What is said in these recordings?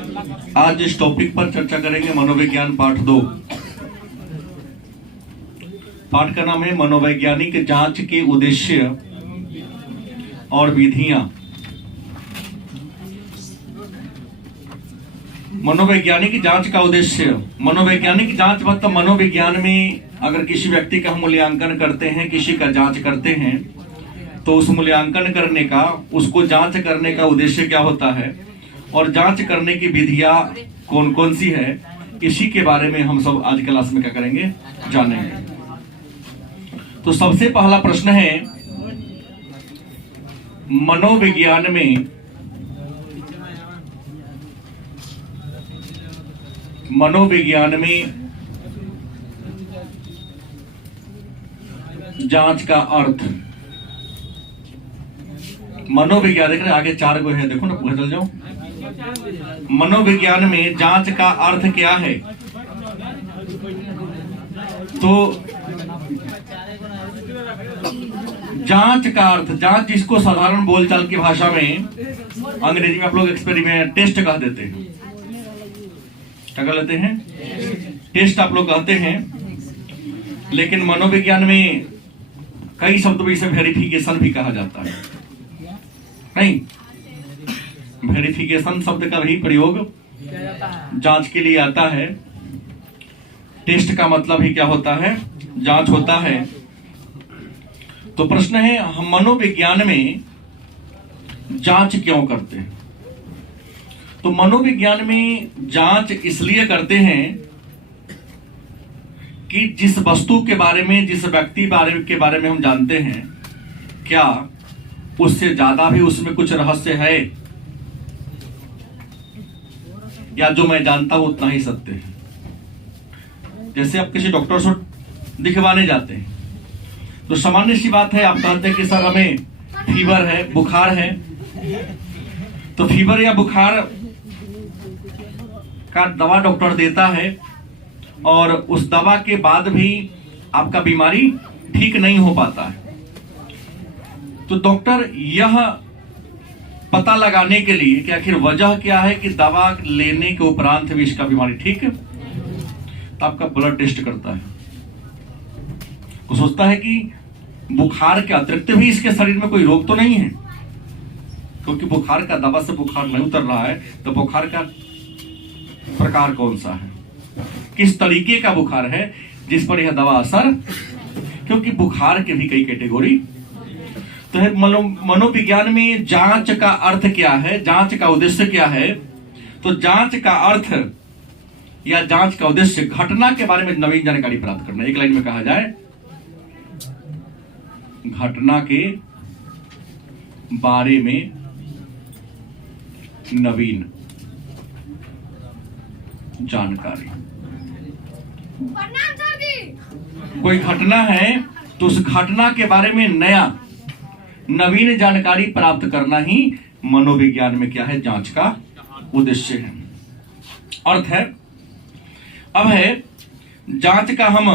आज इस टॉपिक पर चर्चा करेंगे मनोविज्ञान पाठ 2। पाठ का नाम है मनोवैज्ञानिक जांच के उद्देश्य और विधियां। मनोवैज्ञानिक जांच का उद्देश्य, मनोवैज्ञानिक जांच मतलब मनोविज्ञान में अगर किसी व्यक्ति का हम मूल्यांकन करते हैं, किसी का जांच करते हैं, तो उस मूल्यांकन करने का, उसको जांच करने का उद्देश्य क्या होता है और जांच करने की विधियां कौन कौन सी है, इसी के बारे में हम सब आज क्लास में क्या करेंगे, जानेंगे। तो सबसे पहला प्रश्न है, मनोविज्ञान में जांच का अर्थ। मनोविज्ञान देख रहे आगे 4 गो है, देखो ना, पूरा चल जाओ। मनोविज्ञान में जांच का अर्थ क्या है? तो जांच का अर्थ, जांच जिसको साधारण बोलचाल की भाषा में, अंग्रेजी में आप लोग एक्सपेरिमेंट, टेस्ट कह देते हैं। क्या कह लेते हैं? टेस्ट आप लोग कहते हैं। लेकिन मनोविज्ञान में कई शब्दों में इसे वेरिफिकेशन भी कहा जाता है। नहीं, वेरिफिकेशन शब्द का भी प्रयोग जांच के लिए आता है। टेस्ट का मतलब ही क्या होता है? जांच होता है। तो प्रश्न है, हम मनोविज्ञान में जांच क्यों करते हैं? तो मनोविज्ञान में जांच इसलिए करते हैं कि जिस वस्तु के बारे में, जिस व्यक्ति के बारे में हम जानते हैं, क्या उससे ज्यादा भी उसमें कुछ रहस्य है, या जो मैं जानता हूं उतना ही सत्य है। जैसे आप किसी डॉक्टर से दिखवाने जाते हैं, तो सामान्य सी बात है, आप कहते हैं कि सर हमें फीवर है, बुखार है। तो फीवर या बुखार का दवा डॉक्टर देता है, और उस दवा के बाद भी आपका बीमारी ठीक नहीं हो पाता है। तो डॉक्टर यह पता लगाने के लिए कि आखिर वजह क्या है कि दवा लेने के उपरांत भी इसका बीमारी ठीक है, तो आपका ब्लड टेस्ट करता है। वो सोचता है कि बुखार के अतिरिक्त भी इसके शरीर में कोई रोग तो नहीं है, क्योंकि बुखार का दवा से बुखार नहीं उतर रहा है। तो बुखार का प्रकार कौन सा है, किस तरीके का बुखार है जिस पर यह दवा असर, क्योंकि बुखार के भी कई कैटेगरी। तो है मनोविज्ञान में जांच का अर्थ क्या है, जांच का उद्देश्य क्या है? तो जांच का अर्थ या जांच का उद्देश्य घटना के बारे में नवीन जानकारी प्राप्त करना। एक लाइन में कहा जाए, घटना के बारे में नवीन जानकारी। कोई घटना है तो उस घटना के बारे में नवीन जानकारी प्राप्त करना ही मनोविज्ञान में क्या है, जांच का उद्देश्य है, अर्थ है। अब है, जांच का हम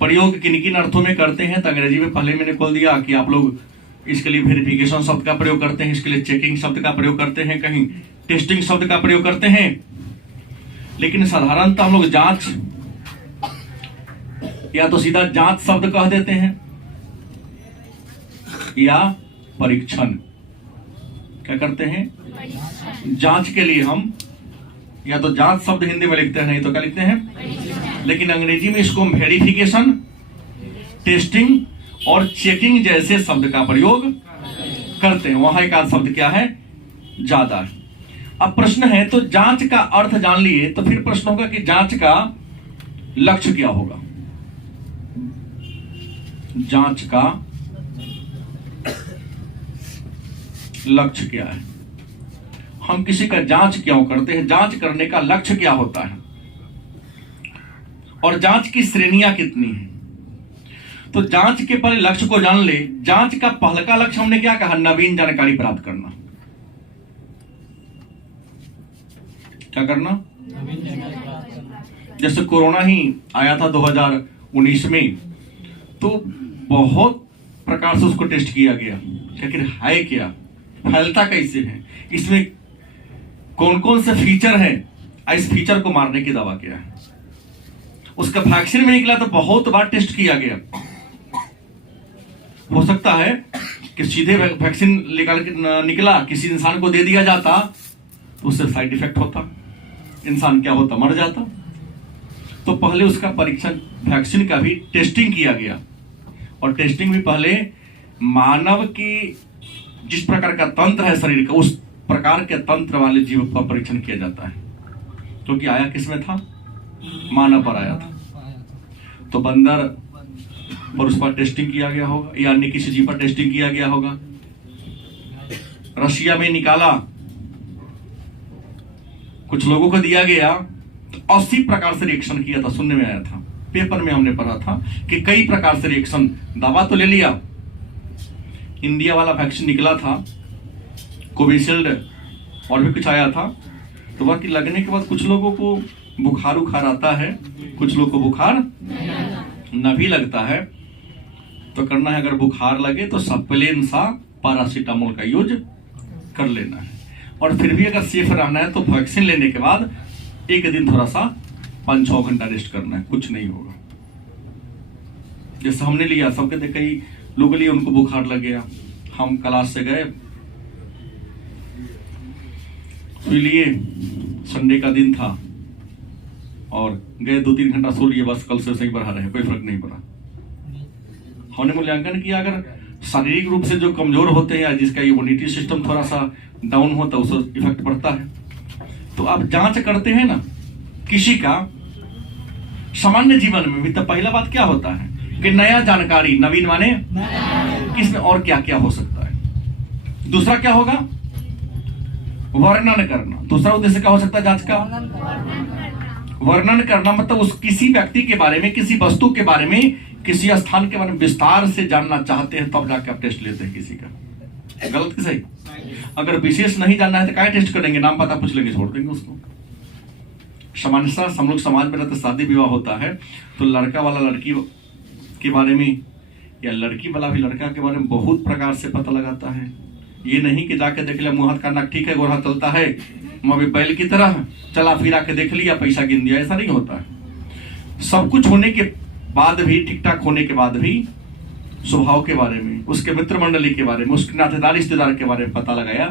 प्रयोग किन किन अर्थों में करते हैं? तो अंग्रेजी में पहले मैंने खोल दिया कि आप लोग इसके लिए वेरिफिकेशन शब्द का प्रयोग करते हैं, इसके लिए चेकिंग शब्द का प्रयोग करते हैं, कहीं टेस्टिंग शब्द का प्रयोग करते हैं। लेकिन साधारणतः हम लोग जांच या तो सीधा जांच शब्द कह देते हैं, या परीक्षण। क्या करते हैं? जांच के लिए हम या तो जांच शब्द हिंदी में लिखते हैं, नहीं तो क्या लिखते हैं? लेकिन अंग्रेजी में इसको वेरिफिकेशन, टेस्टिंग और चेकिंग जैसे शब्द का प्रयोग करते हैं। वहां एक आध शब्द क्या है, ज्यादा है। अब प्रश्न है, तो जांच का अर्थ जान लिए, तो फिर प्रश्न होगा कि जांच का लक्ष्य क्या होगा? जांच का लक्ष्य क्या है? हम किसी का जांच क्यों करते हैं? जांच करने का लक्ष्य क्या होता है? और जांच की श्रेणियां कितनी हैं? तो जांच के पहले लक्ष्य को जान ले। जांच का पहला लक्ष्य हमने क्या कहा? नवीन जानकारी प्राप्त करना। क्या करना? जैसे कोरोना ही आया था 2019 में, तो बहुत प्रकार से उसको टेस्ट किया गया कि आखिर है क्या, फैलता कैसे है, इसमें कौन कौन से फीचर हैं, इस फीचर को मारने की दवा क्या है। उसका वैक्सीन में निकला तो बहुत बार टेस्ट किया गया। हो सकता है कि सीधे वैक्सीन निकला, किसी इंसान को दे दिया जाता तो उससे साइड इफेक्ट होता, इंसान क्या होता, मर जाता। तो पहले उसका परीक्षण वैक्सीन का भी टेस्टिंग किया गया, और टेस्टिंग भी पहले मानव की जिस प्रकार का तंत्र है शरीर का, उस प्रकार के तंत्र वाले जीव पर परीक्षण किया जाता है। क्योंकि आया किसमें था, मानव पर आया था, तो बंदर पर उस पर टेस्टिंग किया गया होगा, या अन्य किसी जीव पर टेस्टिंग किया गया होगा। रशिया में निकाला, कुछ लोगों को दिया गया, तो 80 प्रकार से रिएक्शन किया था, सुनने में आया था, पेपर में हमने पढ़ा था कि कई प्रकार से रिएक्शन। दवा तो ले लिया, इंडिया वाला वैक्सीन निकला था, कोविशील्ड और भी कुछ आया था, तो वह लगने के बाद कुछ लोगों को बुखार उखार आता है, कुछ लोगों को बुखार न भी लगता है। तो करना है, अगर बुखार लगे तो सप्लेन सा पैरासीटामोल का यूज कर लेना है। और फिर भी अगर सेफ रहना है तो वैक्सीन लेने के बाद एक दिन थोड़ा सा 5-6 घंटा रेस्ट करना है, कुछ नहीं होगा। जैसे हमने लिया, सबके देख, कई लोग लिए, उनको बुखार लग गया, हम क्लास से गए, सुई लिए, संडे का दिन था, और गए 2-3 घंटा सो लिए, बस कल से सही बढ़ा रहे, कोई फर्क नहीं पड़ा। हमने मूल्यांकन किया, अगर शारीरिक रूप से जो कमजोर होते हैं, जिसका इम्यूनिटी सिस्टम थोड़ा सा डाउन होता है, उससे इफेक्ट पड़ता है। तो आप जांच करते हैं ना किसी का, सामान्य जीवन में भी, तो पहला बात क्या होता है कि नया जानकारी, नवीन माने किसमें और क्या क्या हो सकता है। दूसरा क्या होगा, वर्णन करना। दूसरा उद्देश्य क्या हो सकता है जांच का, वर्णन करना, मतलब उस किसी व्यक्ति के बारे में, किसी वस्तु के बारे में, किसी स्थान के बारे में विस्तार से जानना चाहते हैं, तब जाके आप टेस्ट लेते हैं किसी का। गलत कि सही? अगर विशेष नहीं जानना है तो क्या टेस्ट करेंगे, नाम पता पूछ लेंगे, छोड़ देंगे उसको। सामान्यतः हम लोग समाज में रहते, शादी विवाह होता है तो लड़का वाला लड़की के बारे में, या लड़की वाला भी लड़का के बारे में बहुत प्रकार से पता लगाता है। ये नहीं कि जाके देख लिया, मुंह हाथ का नाक ठीक है, गोरा चलता है, मैं भी बैल की तरह चला फिरा के देख लिया, पैसा गिन दिया, ऐसा नहीं होता है। सब कुछ होने के बाद भी, ठीक ठाक होने के बाद भी, स्वभाव के बारे में, उसके मित्र मंडली के बारे में, उसके नातेदार रिश्तेदार के बारे में पता लगाया,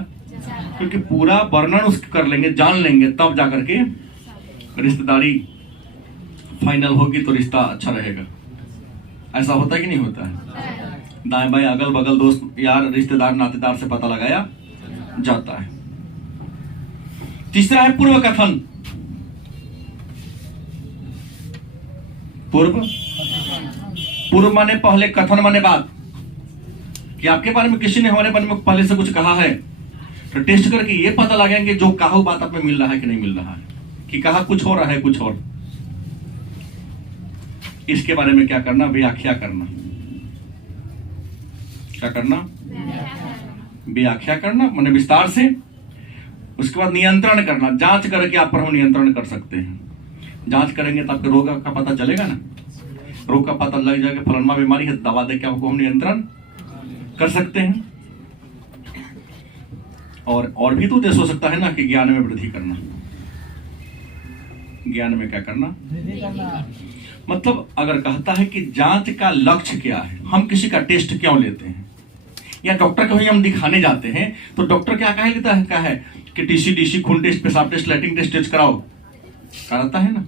क्योंकि पूरा वर्णन उसके कर लेंगे, जान लेंगे, तब जाकर के रिश्तेदारी फाइनल होगी, तो रिश्ता अच्छा रहेगा। ऐसा होता है कि नहीं होता है? दाएं बाएं अगल बगल दोस्त यार रिश्तेदार नातेदार से पता लगाया जाता है। तीसरा है पूर्व कथन। पूर्व माने पहले, कथन माने बात, कि आपके बारे में किसी ने हमारे बारे में पहले से कुछ कहा है, तो टेस्ट करके ये पता लगाएंगे जो कहा बात आप में मिल रहा है कि नहीं मिल रहा है, कि कहा कुछ हो रहा है कुछ और। इसके बारे में क्या करना, व्याख्या करना। क्या करना, व्याख्या करना, माने विस्तार से। उसके बाद नियंत्रण करना, जांच करके आप पर हम नियंत्रण कर सकते हैं। जांच करेंगे तो आपके रोग का पता चलेगा ना, रोग का पता लग जाएगा, फलाना बीमारी है, दवा दे के आपको हम नियंत्रण कर सकते हैं। और भी तो उद्देश्य हो सकता है ना, कि ज्ञान में वृद्धि करना। ज्ञान में क्या करना, मतलब अगर कहता है कि जांच का लक्ष्य क्या है, हम किसी का टेस्ट क्यों लेते हैं, या डॉक्टर को ही हम दिखाने जाते हैं, तो डॉक्टर क्या कह लेता है, क्या है कि टीसी डीसी, खून टेस्ट, पेशाब टेस्ट, लैट्रिन टेस्ट कराओ, कराता है ना।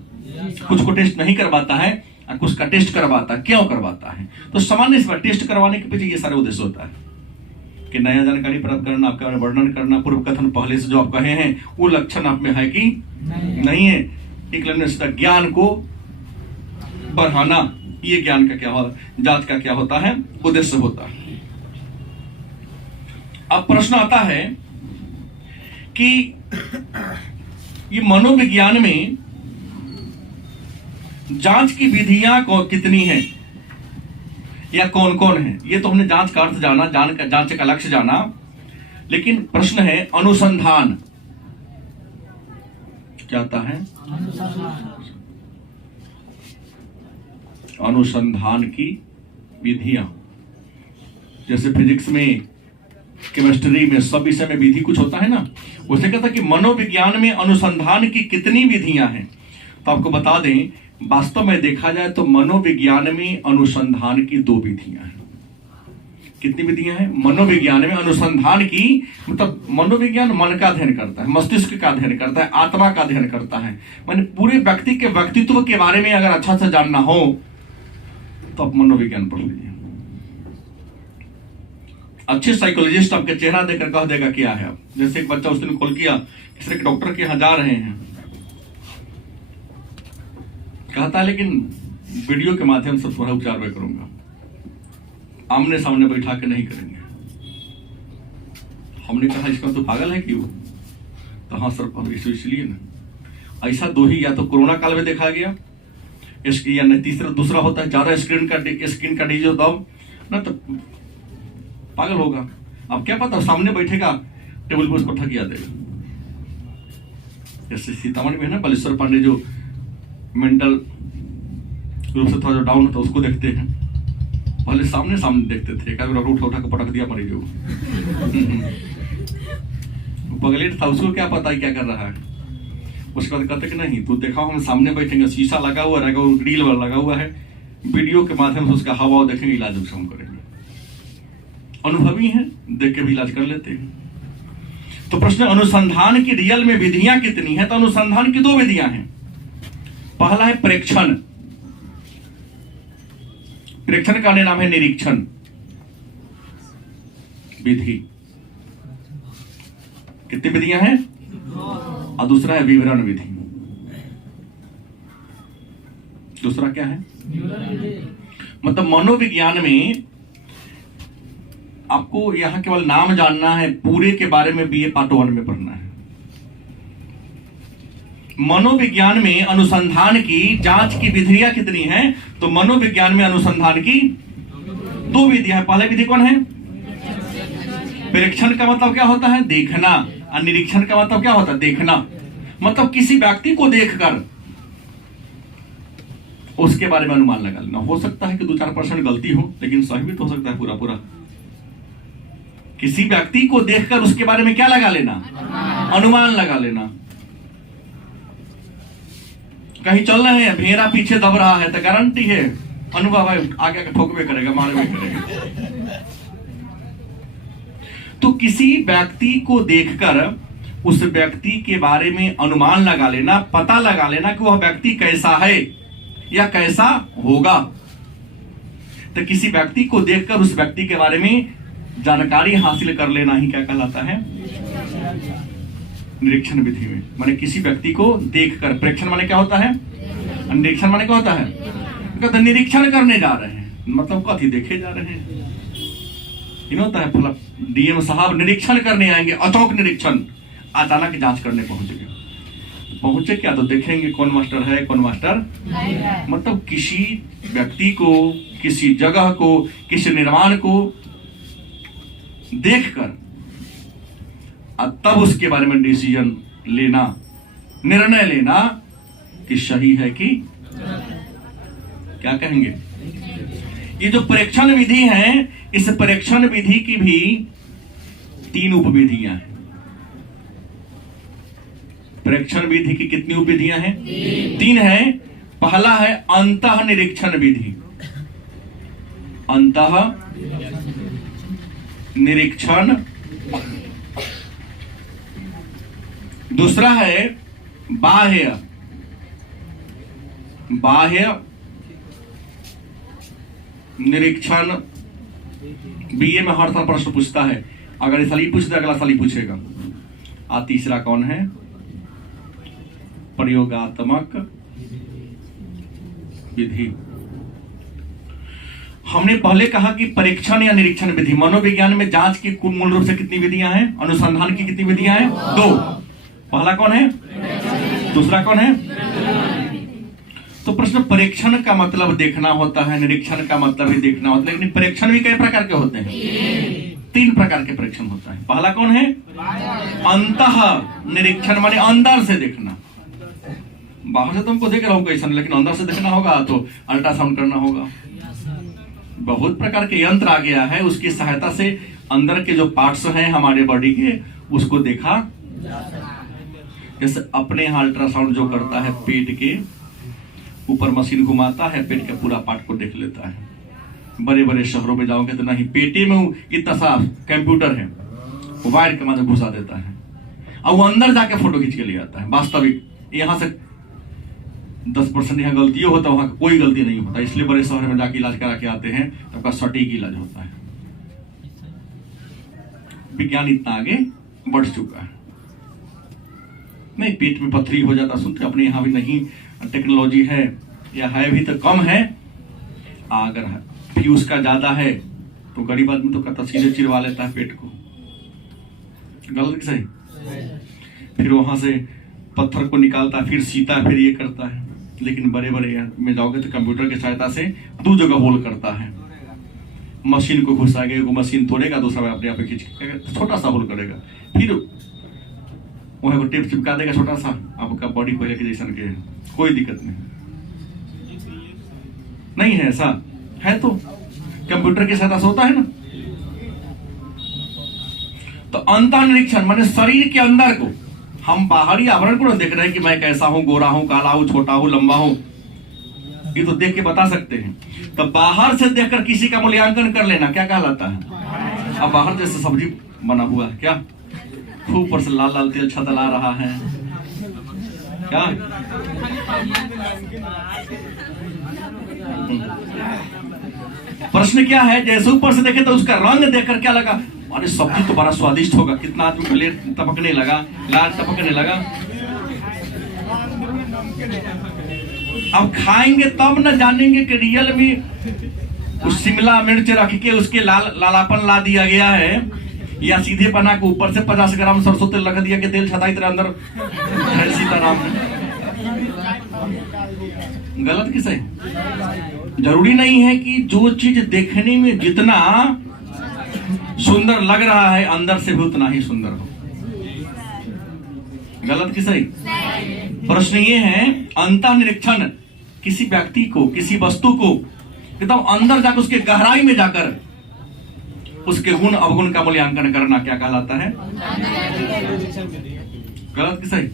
कुछ को टेस्ट नहीं करवाता है, और कुछ का टेस्ट करवाता है। क्यों करवाता है? तो सामान्य इस बार टेस्ट करवाने के पीछे ये सारे उद्देश्य होता है कि नया जानकारी प्राप्त करना, आपके बारे में वर्णन करना, पूर्व कथन पहले से जो आप कहे हैं वो लक्षण आप में है कि नहीं है, एक ज्ञान को बढ़ाना। ये ज्ञान का क्या होता है, जांच का क्या होता है, उद्देश्य होता है। अब प्रश्न आता है कि ये मनोविज्ञान में जांच की विधियां कितनी हैं या कौन कौन है। ये तो हमने जांच का अर्थ जाना, जांच का लक्ष्य जाना, लेकिन प्रश्न है अनुसंधान क्या होता है। अनुसंधान की विधियां, जैसे फिजिक्स में केमिस्ट्री में, सब विषय में विधि कुछ होता है ना। उसे कहता है कि मनोविज्ञान में अनुसंधान की कितनी विधियां हैं। तो आपको बता दें, वास्तव में देखा जाए तो मनोविज्ञान में अनुसंधान की 2 विधियां हैं। कितनी विधियां हैं मनोविज्ञान में अनुसंधान की? मतलब मनोविज्ञान मन का अध्ययन करता है, मस्तिष्क का अध्ययन करता है, आत्मा का अध्ययन करता है। माने पूरे व्यक्ति के व्यक्तित्व के बारे में अगर अच्छा से जानना हो तो आप मनोविज्ञान पढ़ लीजिए। अच्छे साइकोलॉजिस्ट आपके चेहरा देखकर कह देगा क्या है। जैसे एक बच्चा उस दिन कॉल किया, किसी एक डॉक्टर के यहां जा रहे हैं, कहता है लेकिन वीडियो के माध्यम से थोड़ा उपचार मैं करूंगा, आमने सामने बैठा के नहीं करेंगे। हमने कहा इसका तो पागल है क्यों? तो हाँ सर इसलिए ना, ऐसा 2 ही, या तो कोरोना काल में देखा गया, या नहीं तीसरा दूसरा होता है ज्यादा स्क्रीन का डिजिटल दब ना, तो पागल होगा। अब क्या पता सामने बैठेगा टेबल पर उसको ठगिया देगा। जैसे सीतामढ़ी में है ना बालेश्वर पांडे, जो मेंटल रूप से थोड़ा जो डाउन होता है उसको देखते हैं, पहले सामने देखते थे, डॉक्टर उठा के पटक दिया मरीज को। पगलेट था, उसको क्या पता है क्या कर रहा है। उसके बाद कहते कि नहीं तू देखा हम सामने बैठेंगे, शीशा लगा हुआ रहेगा, ग्रिल लगा हुआ है, वीडियो के माध्यम से उसका हवा देखेंगे, इलाज उसका हम करेंगे। अनुभवी हैं, देख के भी इलाज कर लेते हैं। तो प्रश्न अनुसंधान की रियल में विधियां कितनी है? तो अनुसंधान की 2 विधियां हैं। पहला है प्रेक्षण। प्रेक्षण का अन्य नाम है निरीक्षण विधि। कितनी विधियां हैं? और दूसरा है विवरण विधि। दूसरा क्या है? मतलब मनोविज्ञान में आपको यहां केवल नाम जानना है, पूरे के बारे में BA पार्ट 1 में पढ़ना है। मनोविज्ञान में अनुसंधान की जांच की विधियां कितनी हैं? तो मनोविज्ञान में अनुसंधान की 2 विधियां हैं। पहले विधि कौन है? परीक्षण का मतलब क्या होता है? देखना। और निरीक्षण का मतलब क्या होता है? देखना। मतलब किसी व्यक्ति को देखकर उसके बारे में अनुमान लगा लेना। हो सकता है कि 2-4% गलती हो, लेकिन सही भी तो हो सकता है पूरा। किसी व्यक्ति को देखकर उसके बारे में क्या लगा लेना? अनुमान लगा लेना। कहीं चल रहे हैं, भेड़ा पीछे दब रहा है, तो गारंटी है अनुभव है आगे ठोकबे करेगा, मारबे करेगा। तो किसी व्यक्ति को देखकर उस व्यक्ति के बारे में अनुमान लगा लेना, पता लगा लेना कि वह व्यक्ति कैसा है या कैसा होगा। तो किसी व्यक्ति को देखकर उस व्यक्ति के बारे में जानकारी हासिल कर लेना ही क्या कहलाता है? निरीक्षण विधि में। माने किसी व्यक्ति को देखकर, प्रेक्षण माने क्या होता है? निरीक्षण माने क्या होता है? कहते निरीक्षण करने जा रहे हैं, मतलब कथी देखे जा रहे हैं। इन होता है फला DM साहब निरीक्षण करने आएंगे, अचौक निरीक्षण, अचानक जांच करने पहुंचे क्या? तो देखेंगे कौन मास्टर है कौन मास्टर नहीं। मतलब किसी व्यक्ति को, किसी जगह को, किसी निर्माण को देखकर तब उसके बारे में डिसीजन लेना, निर्णय लेना कि सही है कि क्या कहेंगे। ये जो परीक्षण विधि है, इस परीक्षण विधि की भी 3 उपविधियां हैं। परीक्षण विधि की कितनी उपविधियां हैं? 3 हैं। पहला है अंतः निरीक्षण विधि, अंतः निरीक्षण। दूसरा है बाह्य निरीक्षण। BA में हर साल प्रश्न पूछता है, अगर इस साल ही पूछता है अगला साल ही पूछेगा। और तीसरा कौन है? प्रयोगात्मक विधि। हमने पहले कहा कि परीक्षण या निरीक्षण विधि। मनोविज्ञान में जांच की कुल मूल रूप से कितनी विधियां हैं? अनुसंधान की कितनी विधियां हैं? 2। पहला कौन है? दूसरा कौन है? तो प्रश्न, परीक्षण का मतलब देखना होता है, निरीक्षण का मतलब ही देखना होता है, लेकिन परीक्षण भी कई प्रकार के होते हैं। 3 प्रकार के परीक्षण होता है। पहला कौन है? अंतः निरीक्षण, माने अंदर से देखना। बाहर से तुमको देख रहा हूं कैसा, लेकिन अंदर से देखना होगा तो अल्ट्रासाउंड करना होगा। बहुत प्रकार के यंत्र आ गया है, उसकी सहायता से अंदर के जो पार्ट्स हैं हमारे बॉडी के उसको देखा। जैसे अपने यहाँ अल्ट्रासाउंड जो करता है, पेट के ऊपर मशीन घुमाता है, पेट के पूरा पार्ट को देख लेता है। बड़े बड़े शहरों में जाओगे तो नहीं, पेटे में इतना साफ कंप्यूटर है, वायर के माध्यम घुसा देता है और वो अंदर जाके फोटो खींच के ले आता है। वास्तविक यहाँ से 10% यहाँ गलती होता है, वहां कोई गलती नहीं होता, इसलिए बड़े शहर में जाके इलाज करा के आते हैं तो आपका सटीक इलाज होता है। विज्ञान इतना आगे बढ़ चुका है। नहीं, पेट में पथरी हो जाता सुनते, अपने यहाँ भी नहीं टेक्नोलॉजी है, या है भी तो कम है। अगर फ्यूज का ज्यादा है तो गरीब आदमी तो कहता सीधे चिरवा लेता है पेट को। गलत कि सही? फिर वहां से पत्थर को निकालता, फिर सीता, फिर ये करता है। लेकिन बड़े बड़े में जाओगे तो कंप्यूटर की सहायता से 2 जगह होल करता है। मशीन को घुसाएगा, वो मशीन तोड़ेगा, दूसरा अपने आप खींच के छोटा सा होल करेगा, फिर वहां को टेप चिपका देगा छोटा सा, आपका बॉडी पहले के जैसा के, कोई दिक्कत नहीं है। ऐसा है तो कंप्यूटर की सहायता से होता है ना। तो अंतर निरीक्षण माने शरीर के अंदर को, हम बाहरी आवरण को देख रहे हैं कि मैं कैसा हूं, गोरा हूं, काला हूं, छोटा हूं, लंबा हूं, ये तो देख के बता सकते हैं। तो बाहर से देखकर किसी का मूल्यांकन कर लेना क्या कहलाता है? अब बाहर जैसे सब्जी बना हुआ है, क्या खूब ऊपर से लाल लाल तेल छतला रहा है, क्या प्रश्न क्या है? जैसे ऊपर से देखे तो उसका रंग देखकर क्या लगा? अरे सब्जी तो बड़ा स्वादिष्ट होगा। कितना आदमी प्लेट टपकने लगा, लाल टपकने लगा। अब खाएंगे तब न जानेंगे कि रियल में उस शिमला मिर्च रख के उसके लालापन ला दिया गया है, या सीधे बना के ऊपर से 50 ग्राम सरसों तेल लगा दिया कि तेल छताई तेरे अंदर है। सीताराम गलत कि सही? जरूरी नहीं है कि जो चीज देखने में जितना सुंदर लग रहा है अंदर से भी उतना ही सुंदर हो। गलत कि सही? प्रश्न ये है, अंतर निरीक्षण किसी व्यक्ति को, किसी वस्तु को एकदम अंदर जाकर उसके गहराई में जाकर उसके गुण अवगुण का मूल्यांकन करना क्या कहलाता है? गलत कि सही?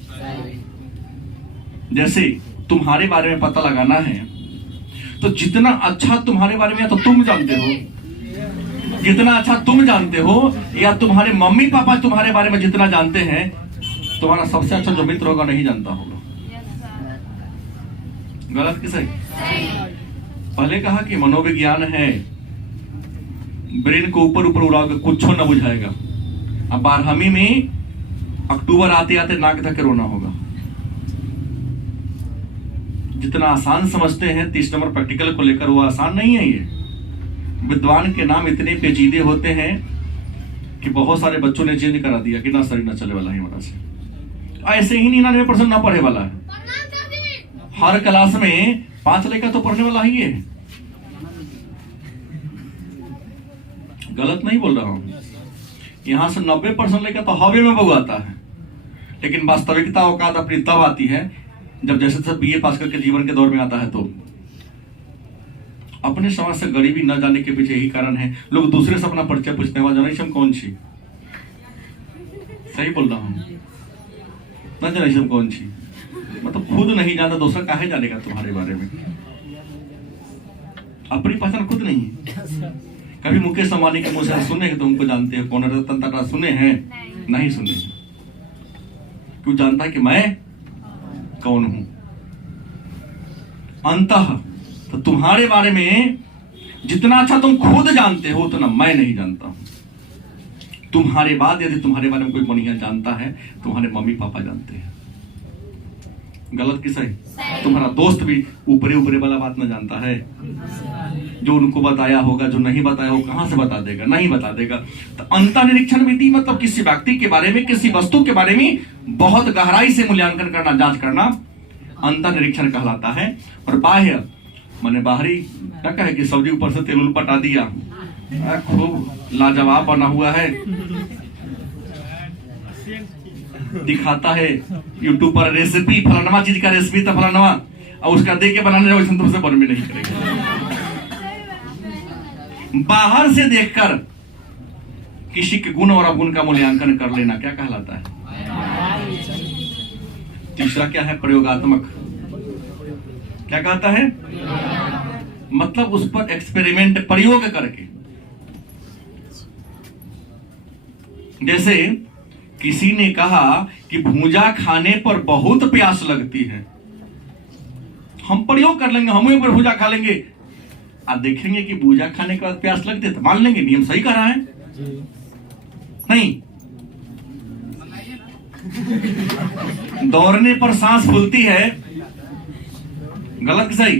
जैसे तुम्हारे बारे में पता लगाना है तो जितना अच्छा तुम्हारे बारे में या तो तुम जानते हो, जितना अच्छा तुम जानते हो, या तुम्हारे मम्मी पापा तुम्हारे बारे में जितना जानते हैं, तुम्हारा सबसे अच्छा जो मित्र होगा नहीं जानता होगा। गलत कि सही? पहले कहा कि मनोविज्ञान है, ब्रेन को ऊपर ऊपर उड़ाओगे कुछ न बुझाएगा। अब 12वीं में अक्टूबर आते आते नाक धके रोना होगा। जितना आसान समझते हैं 30 नंबर प्रैक्टिकल को लेकर, वो आसान नहीं है। ये विद्वान के नाम इतने पेचीदे होते हैं कि बहुत सारे बच्चों ने चेंज करा दिया कि ना शरीर ना चले वाला है हमारा से। ऐसे ही 99% ना पढ़े वाला है। हर क्लास में 5 लड़का तो पढ़ने वाला ही है। गलत नहीं बोल रहा हूं। यहां से 90% लड़का तो हवे में बउआता है। लेकिन वास्तविकता औकात अपनी तब आती है जब जैसे सब बीए पास करके जीवन के दौर में आता है। तो अपने समाज से गरीबी न जाने के पीछे यही कारण है, लोग दूसरे से अपना परिचय पूछते हैं, जाना हम कौन छी। सही बोल रहा हूं? न जाना हम कौन छी, मतलब खुद नहीं जानता, दूसरा काहे जानेगा तुम्हारे बारे में? अपनी पहचान खुद नहीं है। कभी मुकेश अंबानी के मुंह से सुने हैं तो उनको जानते हैं कौन है? रतन टाटा सुने हैं? नहीं सुने। क्यों? जानता है कि मैं कौन हूं। अंतः तो तुम्हारे बारे में जितना अच्छा तुम खुद जानते हो उतना मैं नहीं जानता हूं। तुम्हारे बाद यदि तुम्हारे बारे में कोई बढ़िया जानता है, तुम्हारे मम्मी पापा जानते हैं। गलत कि सही? तुम्हारा दोस्त भी ऊपरे ऊपरे वाला बात न जानता है। जो उनको बताया होगा, जो नहीं बताया हो कहां से बता देगा? नहीं बता देगा। तो अंतर निरीक्षण विधि मतलब किसी व्यक्ति के बारे में, किसी वस्तु के बारे में बहुत गहराई से मूल्यांकन करना, जांच करना अंतर निरीक्षण कहलाता है। और बाह्य माने बाहरी क्या कहे कि सब्जी ऊपर से तेल पटा दिया, खूब लाजवाब बना हुआ है, दिखाता है यूट्यूब पर रेसिपी, फलाना चीज का रेसिपी था फलाना, और उसका देख के बनाने जाओ तुमसे तो बन भी नहीं करेगा। बाहर से देखकर किसी के गुण और अवगुण का मूल्यांकन कर लेना क्या कहलाता है? तीसरा क्या है? प्रयोगात्मक। क्या कहता है? मतलब उस पर एक्सपेरिमेंट, प्रयोग करके। जैसे किसी ने कहा कि भूजा खाने पर बहुत प्यास लगती है, हम प्रयोग कर लेंगे, हम ऊपर भूजा खा लेंगे, आप देखेंगे कि भूजा खाने के बाद प्यास लगती है तो मान लेंगे नियम सही कर रहा है। नहीं, दौड़ने पर सांस फूलती है, गलत कि सही?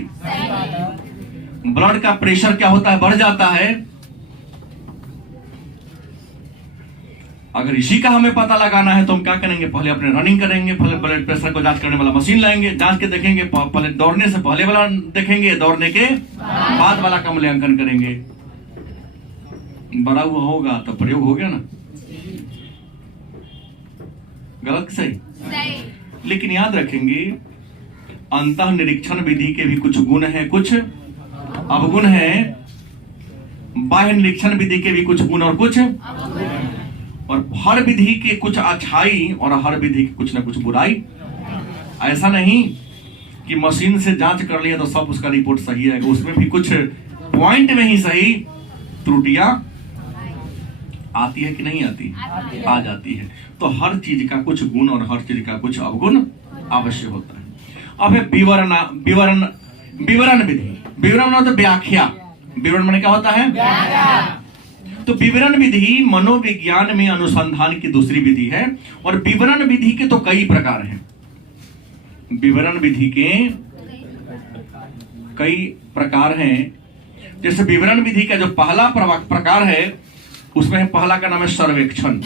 ब्लड का प्रेशर क्या होता है? बढ़ जाता है। अगर इसी का हमें पता लगाना है तो हम क्या करेंगे? पहले अपने रनिंग करेंगे, पहले ब्लड प्रेशर को जांच करने वाला मशीन लाएंगे, जांच के देखेंगे, पहले दौड़ने से पहले वाला देखेंगे, दौड़ने के बाद वाला का मूल्यांकन करेंगे। बड़ा हुआ होगा तो प्रयोग हो गया ना, गलत सही? लेकिन याद रखेंगे अंतः निरीक्षण विधि के भी कुछ गुण हैं, कुछ अवगुण हैं। बाह्य निरीक्षण विधि के भी कुछ गुण और कुछ, और हर विधि के कुछ अच्छाई और हर विधि की कुछ ना कुछ बुराई। ऐसा नहीं कि मशीन से जांच कर लिया तो सब उसका रिपोर्ट सही है, उसमें भी कुछ पॉइंट में ही सही त्रुटियां आती है कि नहीं आती? आ जाती है। तो हर चीज का कुछ गुण और हर चीज का कुछ अवगुण अवश्य होता है। अब है विवरण विधि। विवरण मतलब व्याख्या। विवरण माने क्या होता है? तो विवरण विधि मनोविज्ञान में अनुसंधान की दूसरी विधि है, और विवरण विधि के तो कई प्रकार हैं। विवरण विधि के कई प्रकार हैं। जैसे विवरण विधि का जो पहला प्रकार है उसमें है, पहला का नाम है सर्वेक्षण।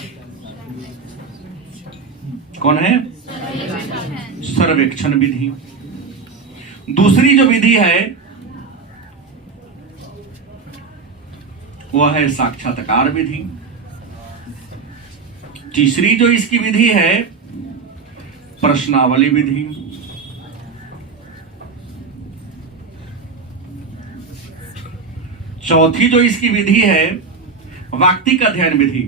कौन है? सर्वेक्षण विधि। दूसरी जो विधि है वह है साक्षात्कार विधि। तीसरी जो इसकी विधि है प्रश्नावली विधि। चौथी जो इसकी विधि है वाक्तिक अध्ययन विधि।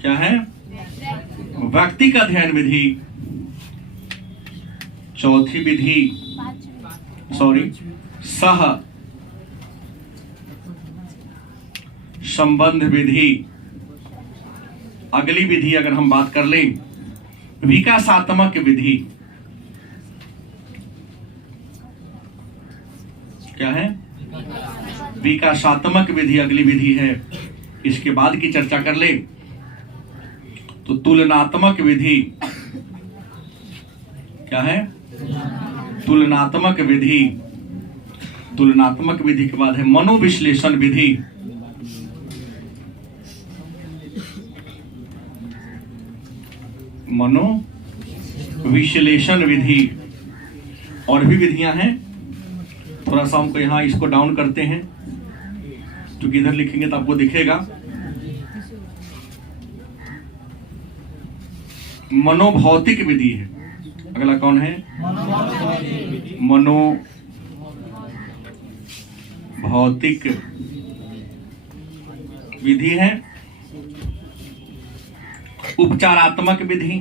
क्या है? वाक्तिक अध्ययन विधि। चौथी विधि सह संबंध विधि। अगली विधि अगर हम बात कर लें विकासात्मक विधि। क्या है? विकासात्मक विधि अगली विधि है। इसके बाद की चर्चा कर ले तो तुलनात्मक विधि। क्या है? तुलनात्मक विधि। तुलनात्मक विधि के बाद है मनोविश्लेषण विधि। मनोविश्लेषण विधि। और भी विधियां हैं, थोड़ा सा हमको यहां इसको डाउन करते हैं क्योंकि इधर लिखेंगे तो आपको दिखेगा। मनोभौतिक विधि है। अगला कौन है? मनोभौतिक विधि है। उपचारात्मक विधि।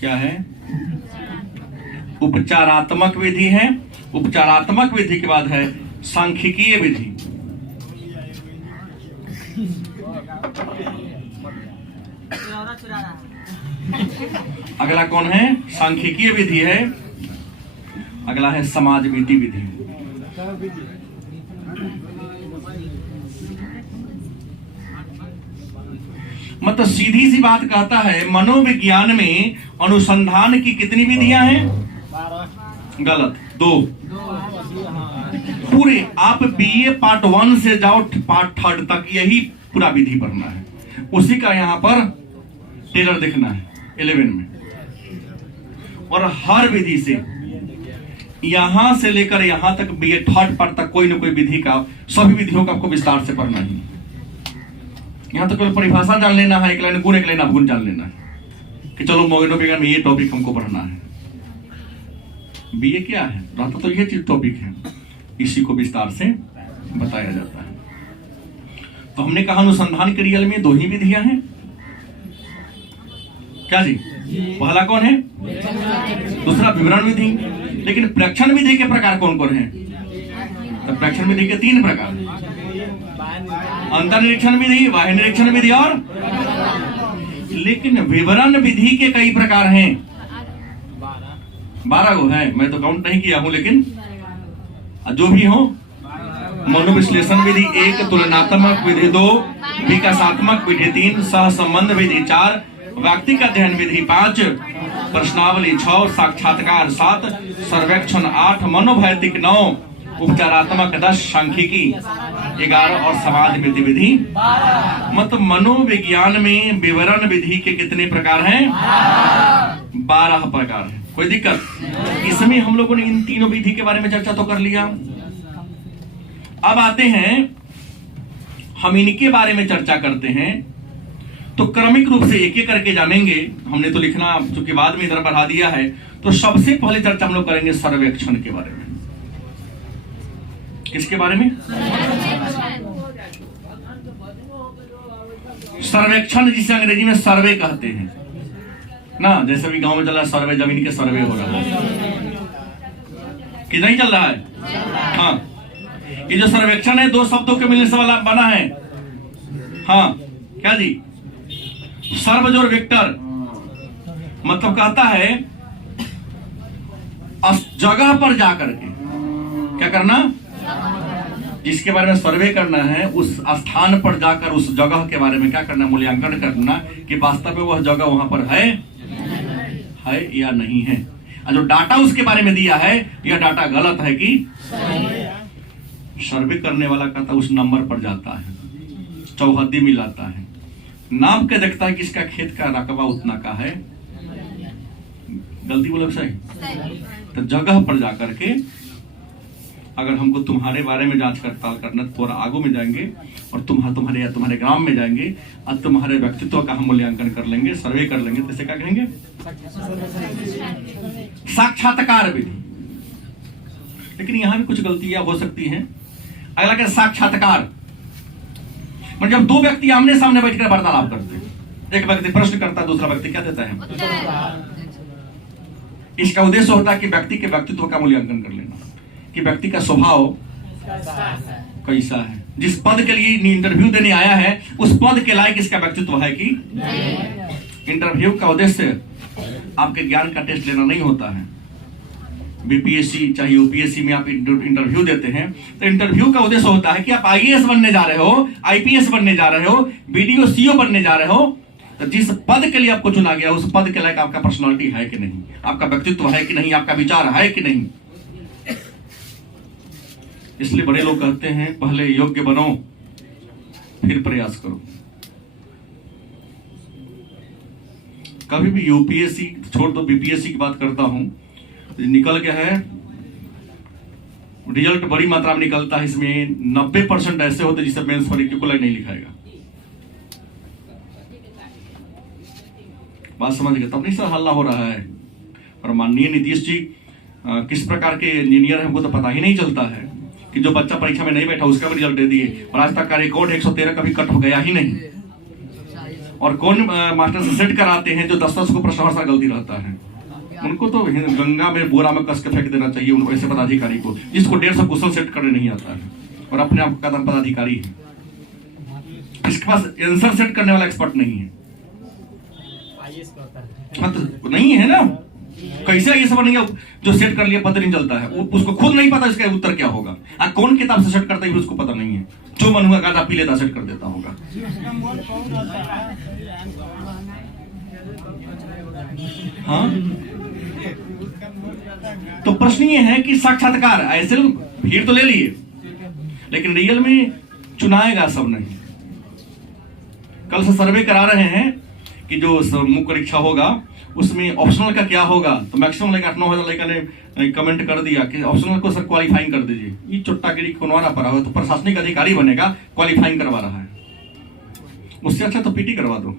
क्या है? उपचारात्मक विधि है। उपचारात्मक विधि के बाद है सांख्यिकीय विधि। अगला कौन है? सांख्यिकीय विधि है। अगला है समाजविधि विधि। मतलब सीधी सी बात कहता है मनोविज्ञान में अनुसंधान की कितनी विधियां हैं? गलत, 2। पूरे आप बीए पार्ट 1 से जाओ पार्ट 3 तक यही पूरा विधि पढ़ना है। उसी का यहां पर टेलर देखना है 11 में। और हर विधि से यहां से लेकर यहां तक बीए 3rd पार्ट तक कोई ना कोई विधि का, सभी विधियों का आपको विस्तार से पढ़ना है। यहां तो केवल परिभाषा जान लेना है, एक लाइन गुण एक लाइन अवगुण जान लेना है कि चलो मनोविज्ञान में ये टॉपिक हमको पढ़ना है। बीए क्या है, रहता तो ये चीज टॉपिक है, इसी को विस्तार से बताया जाता है। तो हमने कहा अनुसंधान के रियल में दो ही विधियां हैं, क्या जी? पहला कौन है? दूसरा विवरण विधि। लेकिन प्रेक्षण विधि के प्रकार कौन कौन है? तो प्रेक्षण विधि के 3 प्रकार, अंतर्निरीक्षण विधि, बाह्य निरीक्षण विधि और, लेकिन विवरण विधि के कई प्रकार हैं, 12 गो है, मैं तो काउंट नहीं किया हूं, लेकिन जो भी हो, मनोविश्लेषण विधि 1, तुलनात्मक विधि 2, विकासात्मक विधि 3, सहसंबंध विधि 4, व्यक्तिगत अध्ययन विधि 5, प्रश्नावली 6, साक्षात्कार 7, सर्वेक्षण 8, मनोभौतिक 9, उपचारात्मक 10, सांख्यिकी 11 और समाज विधि। मतलब मनोविज्ञान में विवरण विधि के कितने प्रकार हैं? 12 प्रकार है। कोई दिक्कत? इसमें हम लोगों ने इन तीनों विधि के बारे में चर्चा तो कर लिया। अब आते हैं, हम इनके बारे में चर्चा करते हैं, तो क्रमिक रूप से एक एक करके जानेंगे। हमने तो लिखना चूंकि बाद में इधर बढ़ा दिया है, तो सबसे पहले चर्चा हम लोग करेंगे सर्वेक्षण के बारे में। किसके बारे में? सर्वेक्षण, जिसे अंग्रेजी में सर्वे कहते हैं ना। जैसे भी गांव में चल रहा है सर्वे, जमीन के सर्वे हो रहा है कि नहीं चल रहा है? हाँ, ये जो सर्वेक्षण है 2 शब्दों के मिलने से वाला बना है। हाँ, क्या जी? सर्व और विक्टर, मतलब कहता है जगह पर जाकर के क्या करना, जिसके बारे में सर्वे करना है, उस स्थान पर जाकर उस जगह के बारे में क्या करना, मूल्यांकन करना कि वास्तव में वह जगह वहां पर है या नहीं है। और जो डाटा उसके बारे में दिया है, यह डाटा गलत है कि सर्वे करने वाला कहता उस नंबर पर जाता है, चौहद्दी मिलाता है, नाप के देखता है कि इसका खेत का रकबा उतना का है। गलती बोला सही? तो जगह पर जाकर के अगर हमको तुम्हारे बारे में जांच पड़ताल करना, थोड़ा आगू में जाएंगे और तुम्हारे ग्राम में जाएंगे और तुम्हारे व्यक्तित्व का हम मूल्यांकन कर लेंगे, सर्वे कर लेंगे, तो इसे क्या कहेंगे? साक्षात्कार विधि। लेकिन यहां भी कुछ गलतियां हो सकती हैं। अगला क्या? साक्षात्कार, मतलब जब 2 व्यक्ति आमने सामने बैठकर वार्तालाप करते हैं, एक व्यक्ति प्रश्न करता है, दूसरा व्यक्ति क्या देता है? इसका उद्देश्य होता है कि व्यक्ति के व्यक्तित्व का मूल्यांकन कर लेना, कि व्यक्ति का स्वभाव कैसा है, जिस पद के लिए इंटरव्यू देने आया है उस पद के लायक इसका व्यक्तित्व है कि नहीं। इंटरव्यू का उद्देश्य आपके ज्ञान का टेस्ट लेना नहीं होता है। बीपीएससी चाहे यूपीएससी में आप इंटरव्यू देते हैं, तो इंटरव्यू का उद्देश्य होता है कि आप आईएएस बनने जा रहे हो, आईपीएस बनने जा रहे हो, बीडीओ सीओ बनने जा रहे हो, तो जिस पद के लिए आपको चुना गया उस पद के लायक आपका पर्सनालिटी है कि नहीं, आपका व्यक्तित्व है कि नहीं, आपका विचार है कि नहीं। इसलिए बड़े लोग कहते हैं पहले योग्य बनो फिर प्रयास करो। कभी भी यूपीएससी छोड़ दो, बीपीएससी की बात करता हूं, निकल गया है, रिजल्ट बड़ी मात्रा में निकलता है, इसमें 90% ऐसे होते जिसे मेंस परीक्षा नहीं लिखाएगा। बात समझ गए? तब नहीं सर हल्ला हो रहा है। और माननीय नीतीश जी किस प्रकार के इंजीनियर है हमको तो पता ही नहीं चलता है कि जो बच्चा परीक्षा में नहीं बैठा उसका भी रिजल्ट दे दिए, और आज तक का रिकॉर्ड 113 कभी कट हो गया ही नहीं। और कौन मास्टर से सेट कराते हैं जो 10-10 को प्रश्न हर साल गलती रहता है, उनको तो गंगा में बोरा में कस के फेंक देना चाहिए उनको, ऐसे पदाधिकारी को जिसको 150 क्वेश्चन सेट करने नहीं आता है और अपने आप का पदाधिकारी है, इसके पास आंसर सेट करने वाला एक्सपर्ट नहीं है। हाँ तो नहीं है ना, कैसे ये सब बनेगा? जो सेट कर लिया पता नहीं चलता है, उसको खुद नहीं पता इसका उत्तर क्या होगा। कौन किताब से सेट करता है उसको पता नहीं है, जो मन हुआ गादा पी लेता सेट कर देता होगा। हाँ, तो प्रश्न ये है कि साक्षात्कार ऐसे भीड़ तो ले लिए, लेकिन रियल में चुनाएगा सब नहीं। कल से सर्वे करा रहे हैं कि जो मुख्य परीक्षा होगा उसमें ऑप्शनल का क्या होगा, तो मैक्सिमम लेकर 8-9 हजार ने कमेंट कर दिया कि ऑप्शनल को सर क्वालिफाइंग कर दीजिए। ये चुट्टागिरी खुनवाना पड़ा हो तो प्रशासनिक अधिकारी बनेगा, क्वालिफाइंग करवा रहा है, उससे अच्छा तो पीटी करवा दो।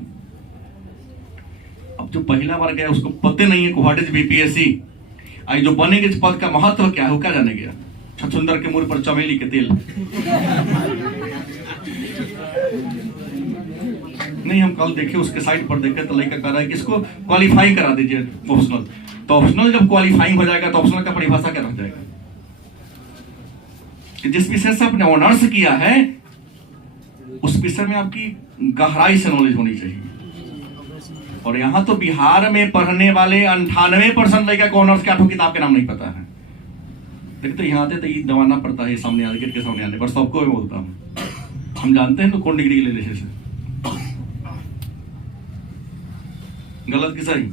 अब जो पहला बार गया उसको पता नहीं है कि व्हाट इज बीपीएससी, आई जो बनेंगे इस पद का महत्व क्या है वो क्या जाने गया। छछुंदर के मुंह पर चमेली के तेल। नहीं, हम कल देखे उसके साइट पर देखे तो लड़का कह रहा है कि इसको क्वालिफाई करा दीजिए ऑप्शनल। तो ऑप्शनल जब क्वालिफाइंग हो जाएगा तो ऑप्शनल का परिभाषा क्या रह जाएगा कि जिस विषय से आपने ऑनर्स किया है उस विषय में आपकी गहराई से नॉलेज होनी चाहिए। और यहाँ तो बिहार में पढ़ने वाले 98% लड़का को ऑनर्स के 8 किताब के नाम नहीं पता है। देखते यहाँ आते तो ये दवाना पड़ता है सामने आने गेट के सामने आने पर, सबको मैं बोलता हूँ हम जानते हैं तो कौन डिग्री ले ले से गलत की सही।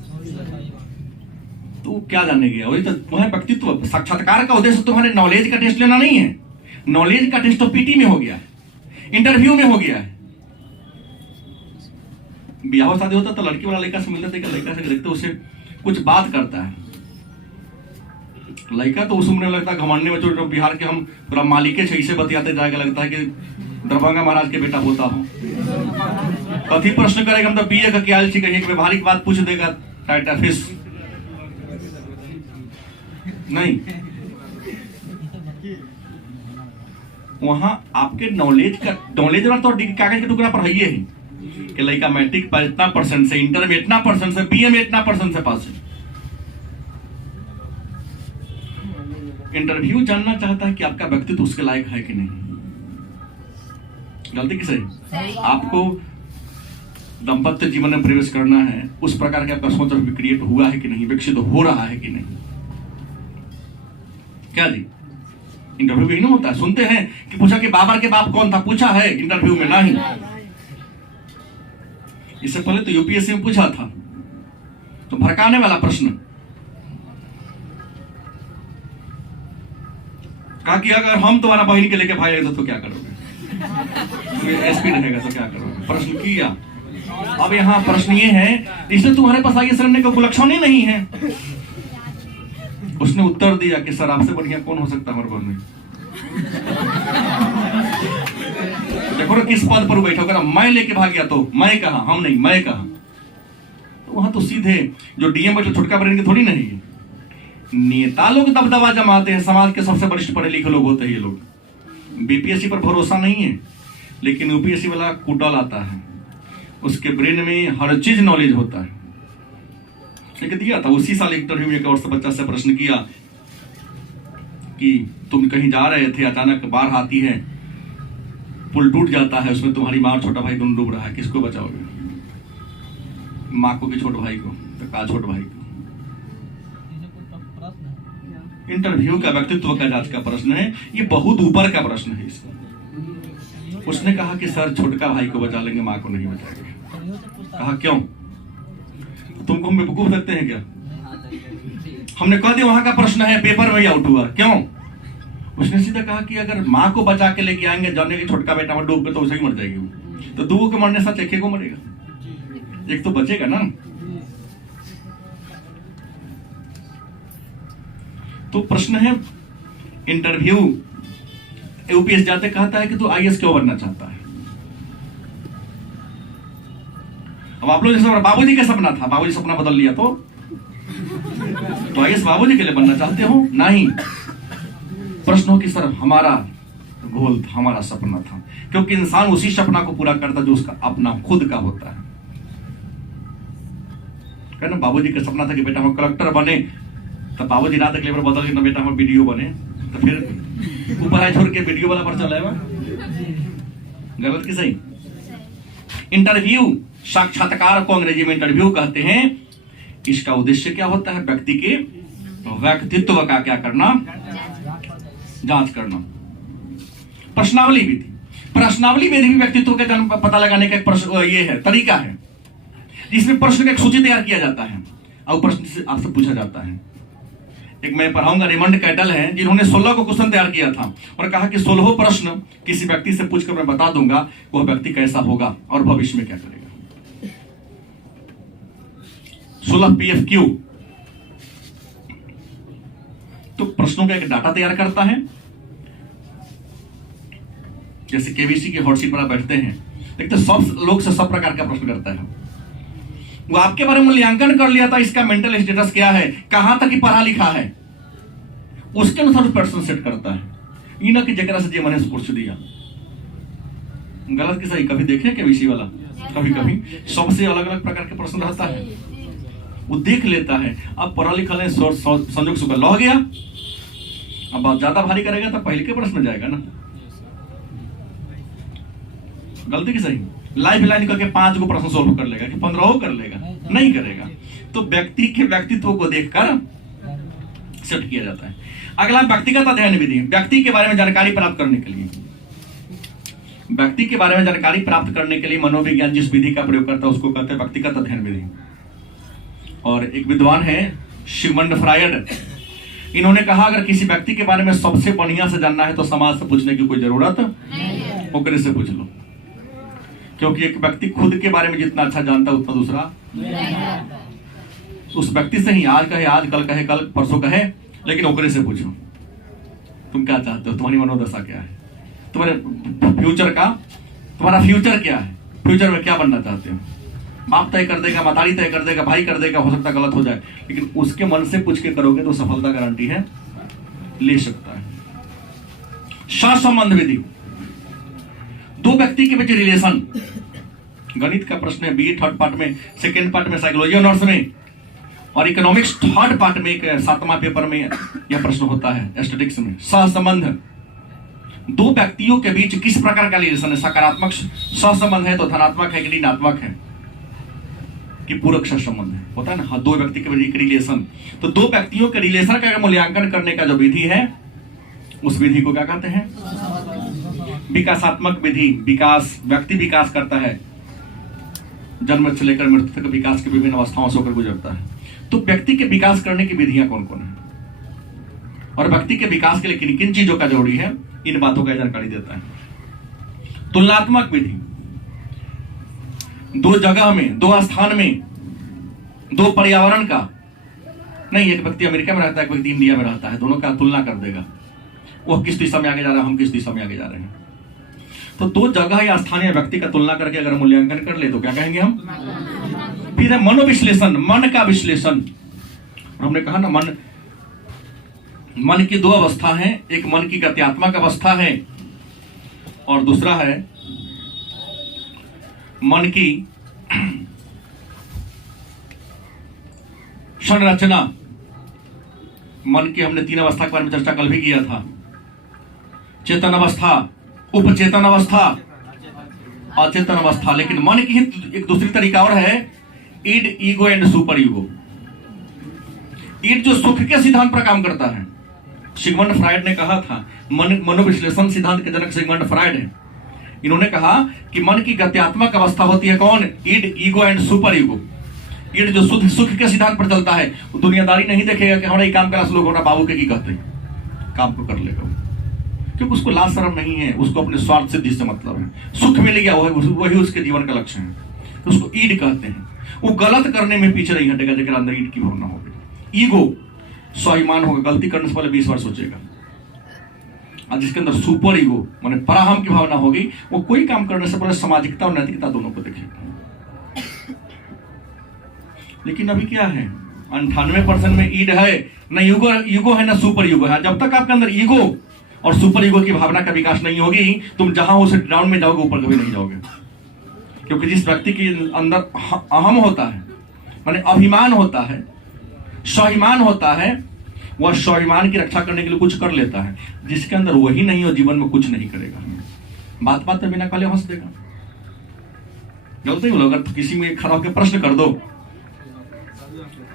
तो क्या जाने गया, वही तो तुम्हारे व्यक्तित्व। साक्षात्कार का उद्देश्य तुम्हारे नॉलेज का टेस्ट लेना नहीं है। नॉलेज का टेस्ट तो पीटी में हो गया है, इंटरव्यू में हो गया है। ब्याह शादी होता तो लड़की वाला लड़का से मिलता था, लड़का से देखते उसे कुछ बात करता है। लड़का तो उस उम्र में लगता है घमंडे में, जो बिहार के हम पूरा मालिके से इसे बतियाते जाएगा, लगता है कि दरभंगा महाराज के बेटा होता हो। कथी प्रश्न करेगा, हम तो बीए का क्या कहिए, व्यवहारिक बात पूछ देगा, टाइटा फिश नहीं। वहां आपके नॉलेज वाला तो कागज के टुकड़ा पर है ही कि लड़का मैट्रिक पर इतना परसेंट से, इंटर में इतना परसेंट से, बीए में इतना परसेंट से पास है। इंटरव्यू जानना चाहता है कि आपका व्यक्तित्व उसके लायक है कि नहीं। गलती की सही। आपको दाम्पत्य जीवन में प्रवेश करना है, उस प्रकार का आपका सोच क्रिएट हुआ है कि नहीं, विकसित हो रहा है कि नहीं। क्या जी, इंटरव्यू में ही नहीं होता है। सुनते हैं कि पूछा कि बाबर के बाप कौन था, पूछा है इंटरव्यू में नहीं। इससे पहले तो यूपीएससी में पूछा था, तो भड़काने वाला प्रश्न कहा कि अगर हम तुम्हारा बहन के लेके भाई तो क्या करोगे, एसपी रहेगा तो क्या करोगे, प्रश्न किया। अब यहाँ प्रश्न ये है, इसलिए तुम्हारे पास आगे करने का उपलक्षण ही नहीं है। उसने उत्तर दिया कि सर आपसे बढ़िया कौन हो सकता हमारे घर में। देखो ना किस पद पर बैठा होगा, मैं लेके भाग गया तो मैं कहा, हम नहीं, मैं कहा। तो वहां तो सीधे जो डीएम बैठे छोटका बरेन के थोड़ी नहीं है। नेता लोग दबदबा जमाते हैं, समाज के सबसे वरिष्ठ पढ़े लिखे लोग होते हैं ये लोग। बीपीएससी पर भरोसा नहीं है, लेकिन यूपीएससी वाला कुटल आता है, उसके ब्रेन में हर चीज नॉलेज होता है। लेकिन दिया था उसी साल इंटरव्यू में एक और से बच्चा से प्रश्न किया कि तुम कहीं जा रहे थे, अचानक बाढ़ आती है, पुल टूट जाता है, उसमें तुम्हारी माँ और छोटा भाई दोनों डूब रहा है, किसको बचाओगे? माँ को कि छोटे भाई को? तो कहा छोटे भाई को। इंटरव्यू का व्यक्तित्व का जांच का प्रश्न है, ये बहुत ऊपर का प्रश्न है इसका। उसने कहा कि सर छोटका भाई को बचा लेंगे, माँ को नहीं बचाएंगे। कहा क्यों? तुमको हम बेवकूफ लगते हैं क्या? हमने कह दिया वहां का प्रश्न है, पेपर में ही आउट हुआ, क्यों? उसने सीधा कहा कि अगर माँ को बचा के लेके आएंगे, जाने की छोटका बेटा में डूब के तो उसे ही मर जाएगी वो, तो दो के मरने साथ एक को मरेगा, एक तो बचेगा ना। तो प्रश्न है इंटरव्यू, यूपीएस जाते कहता है कि तू आईएएस क्यों बनना चाहता है। अब आप लोग जैसे बाबूजी का सपना था, बाबूजी सपना बदल लिया तो आईएएस बाबूजी के लिए बनना चाहते हो? नहीं। प्रश्न हो कि सर हमारा गोल था, हमारा सपना था, क्योंकि इंसान उसी सपना को पूरा करता जो उसका अपना खुद का होता है। कहना बाबूजी का सपना था कि बेटा हम कलेक्टर बने, तो बाबूजी रात अगले बार बदल के ना बेटा हम वीडियो बने, तो फिर ऊपर आए छोड़ के वीडियो वाला पर चलाएगा। गलत की सही? इंटरव्यू, साक्षात्कार को अंग्रेजी में इंटरव्यू कहते हैं। इसका उद्देश्य क्या होता है? व्यक्ति के व्यक्तित्व का क्या करना? जांच करना। प्रश्नावली भी थी, प्रश्नावली में भी व्यक्तित्व का पता लगाने का एक ये है तरीका है, जिसमें प्रश्न का एक सूची तैयार किया जाता है और प्रश्न से आपसे पूछा जाता है। एक मैं पढ़ाऊंगा, रेमंड कैटल हैं, जिन्होंने 16 को क्वेश्चन तैयार किया था और कहा कि 16 प्रश्न किसी व्यक्ति से पूछकर मैं बता दूंगा वह व्यक्ति कैसा होगा और भविष्य में क्या करेगा। 16 PFQ। तो प्रश्नों का एक डाटा तैयार करता है। जैसे केबीसी के हॉट सीट पर आप बैठते हैं, देखते सब लोग से सब प्रकार का प्रश्न करता है। वो आपके बारे में मूल्यांकन कर लिया था, इसका मेंटल स्टेटस क्या है, कहां तक ही पढ़ा लिखा है, उसके अनुसार पर्सन सेट करता है। ये ना कि जकरा से जे मने पूछ दिया, गलत की सही कभी देखे के विषय वाला, कभी कभी सबसे अलग अलग प्रकार के प्रश्न रहता है, वो देख लेता है। अब पढ़ा लिखा है, संजोग सुख लह गया, अब आप ज्यादा भारी करेगा तो पहले के प्रश्न जाएगा ना, गलती की सही लाइफ लाइन करके 5 को प्रश्न सोल्व कर लेगा कि 15 कर लेगा, नहीं करेगा। तो व्यक्ति के व्यक्तित्व को देखकर सेट किया जाता है। अगला व्यक्तिगत अध्ययन विधि, व्यक्ति के बारे में जानकारी प्राप्त करने के लिए, व्यक्ति के बारे में जानकारी प्राप्त करने के लिए मनोविज्ञान जिस विधि का प्रयोग करता है उसको कहते हैं व्यक्तिगत अध्ययन विधि। और एक विद्वान है सिगमंड फ्रायड, इन्होंने कहा अगर किसी व्यक्ति के बारे में सबसे बढ़िया से जानना है तो समाज से पूछने की कोई जरूरत ओकरे से पूछ लो, क्योंकि एक व्यक्ति खुद के बारे में जितना अच्छा जानता है उतना दूसरा उस व्यक्ति से ही आज कहे आज, कल कहे कल, परसों कहे, लेकिन ओकरे से पूछो तुम क्या चाहते हो, तुम्हारी मनोदशा क्या है, तुम्हारे फ्यूचर का, तुम्हारा फ्यूचर क्या है, फ्यूचर में क्या बनना चाहते हो। बाप तय कर देगा, मतारी तय कर देगा, भाई कर देगा, हो सकता गलत हो जाए, लेकिन उसके मन से पूछ के करोगे तो सफलता गारंटी है, ले सकता है। सहसंबंध विधि, दो व्यक्ति के बीच रिलेशन, गणित का प्रश्न है बीए थर्ड पार्ट में, सेकेंड पार्ट में साइकोलॉजी ऑनर्स में, और इकोनॉमिक्स थर्ड पार्ट में एक 7वां पेपर में यह प्रश्न होता है स्टैटिस्टिक्स में। सहसंबंध, दो व्यक्तियों के बीच किस प्रकार का रिलेशन है, सकारात्मक सहसंबंध है तो धनात्मक है कि ऋणात्मक है, कि पूरक सहसंबंध है, होता है ना। हाँ, दो व्यक्ति के बीच रिलेशन, तो दो व्यक्तियों के रिलेशन का मूल्यांकन करने का जो विधि है उस विधि को क्या कहते हैं, विकासात्मक विधि। विकास, व्यक्ति विकास करता है, जन्म से लेकर मृत्यु तक विकास की विभिन्न अवस्थाओं से होकर गुजरता है। तो व्यक्ति के विकास करने की विधियां कौन कौन है और व्यक्ति के विकास के लिए किन किन चीजों का जरूरी है, इन बातों का जानकारी देता है। तुलनात्मक विधि, दो जगह में, दो स्थान में, दो पर्यावरण का, नहीं एक व्यक्ति अमेरिका में रहता है, एक व्यक्ति इंडिया में रहता है, दोनों का तुलना कर देगा, वो किस दिशा में आगे जा रहा है, हम किस दिशा में आगे जा रहे हैं। तो दो जगह या स्थानीय व्यक्ति का तुलना करके अगर मूल्यांकन कर ले तो क्या कहेंगे हम। फिर है मनोविश्लेषण, मन का विश्लेषण। हमने कहा ना मन की दो अवस्था है, एक मन की गत्यात्मक अवस्था है और दूसरा है मन की संरचना। मन की हमने 3 अवस्था के बारे में चर्चा कल भी किया था, चेतन अवस्था, उपचेतन अवस्था, अचेतन अवस्था। लेकिन मन की एक दूसरी तरीका और है, ईड, ईगो एंड सुपर ईगो। ईड जो सुख के सिद्धांत पर काम करता है, सिगमंड फ्रायड ने कहा था, मनोविश्लेषण सिद्धांत के जनक सिगमंड फ्रायड है। इन्होंने कहा कि मन की गत्यात्मक अवस्था होती है कौन, ईड, ईगो एंड सुपर ईगो। ईड जो शुद्ध सुख के सिद्धांत पर चलता है, वो दुनियादारी नहीं देखेगा कि हमारा ये काम करा, लोग हमारा बाबू के की कहते हैं, काम को कर लेगा, क्योंकि उसको लाज शर्म नहीं है, उसको अपने स्वार्थ सिद्धि से मतलब है, सुख मिल गया वही उसके जीवन का लक्ष्य है, तो उसको ईड कहते हैं। वो गलत करने में पीछे नहीं हटेगा जगह अंदर ईड की भावना होगी। ईगो स्वाभिमान होगा, गलती करने से पहले 20 बार सोचेगा। और जिसके अंदर सुपर ईगो माने पराहम की भावना होगी, वो कोई काम करने से पहले सामाजिकता और नैतिकता दोनों को देखेगा। लेकिन अभी क्या है, 98% में ईड है, ना ईगो है, ना सुपर ईगो है। जब तक आपके अंदर ईगो और सुपर ईगो की भावना का विकास नहीं होगी, तुम जहां हो उसे ग्राउंड में जाओगे, ऊपर कभी नहीं जाओगे। क्योंकि जिस व्यक्ति के अंदर अहम होता है, माने अभिमान होता है, स्वाभिमान होता है, वह स्वाभिमान की रक्षा करने के लिए कुछ कर लेता है। जिसके अंदर वही नहीं हो, जीवन में कुछ नहीं करेगा, बात बात में बिना काले हंस देगा। गलती बोलो, अगर किसी में खड़ा होकर प्रश्न कर दो,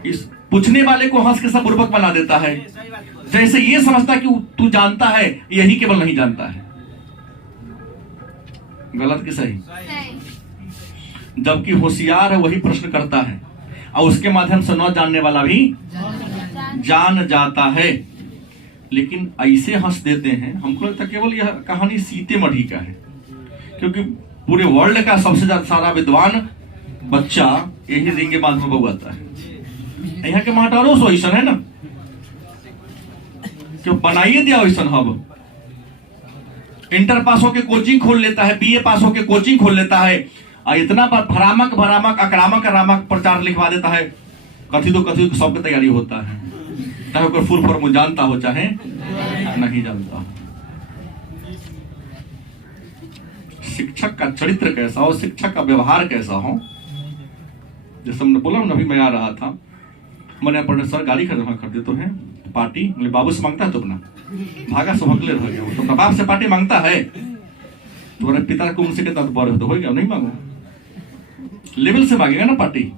इस पूछने वाले को हंस के सब बुर्बक बना देता है, जैसे ये समझता कि तू जानता है, यही केवल नहीं जानता है। गलत कि सही? जबकि होशियार है वही प्रश्न करता है, और उसके माध्यम से न जानने वाला भी जान जाता है। लेकिन ऐसे हंस देते हैं, हमको लगता केवल यह कहानी सीतेमढ़ी का है, क्योंकि पूरे वर्ल्ड का सबसे ज्यादा सारा विद्वान बच्चा यही रिंग के बांध में बउआता है। यहाँ के मास्टरों से ऐसा है ना, क्यों बनाइए दिया वैसा। अब इंटर पास होके कोचिंग खोल लेता है, बीए पास होके कोचिंग खोल लेता है, और इतना भरामक भरामक आक्रामक आक्रामक प्रचार लिखवा देता है, कथी तो सबकी तैयारी होता है, चाहे कोई फुल फॉर्म जानता हो चाहे नहीं जानता हो। शिक्षक का चरित्र कैसा हो, शिक्षक का व्यवहार कैसा हो। जैसे हमने बोला ना, अभी मैं आ रहा था, मैंने पढ़ने सर गाड़ी खरीदे तो है पार्टी, मेरे बाबू से मांगता है तो अपना भागा से हकले रह गया, तो बाप से पार्टी मांगता है, तुम्हारे पिता को उनसे कहता तो बड़े तो हो गया, नहीं मांगो, लेवल से मांगेगा ना पार्टी।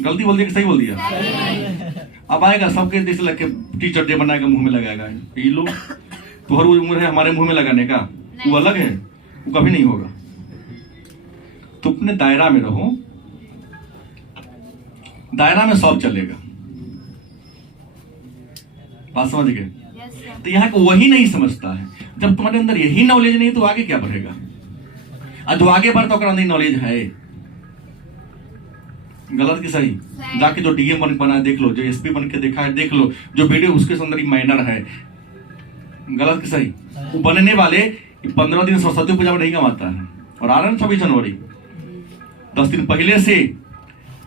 गलती बोल दिया कि सही बोल दिया? अब आएगा सबके देश लग के टीचर डे बनाएगा, मुंह में लगाएगा, ये लो तुम्हारी उम्र है हमारे मुंह में लगाने का, वो अलग है, वो कभी नहीं होगा। तो अपने दायरा में रहो, दायरा में सब चलेगा, बात समझ गए? तो यहाँ को वही नहीं समझता है। जब तुम्हारे अंदर यही नॉलेज नहीं तो आगे क्या बढ़ेगा? और जो आगे बढ़ता है अंदर नॉलेज है, गलत की सही? जाके जो डीएम बना देख लो, जो एसपी बन के देखा है देख लो, जो वीडियो उसके अंदर मैनर है, गलत की सही? वो बनने वाले 15 दिन सरस्वती पूजा में नहीं कमाता है, और आ रहा है 26 जनवरी, 10 दिन पहले से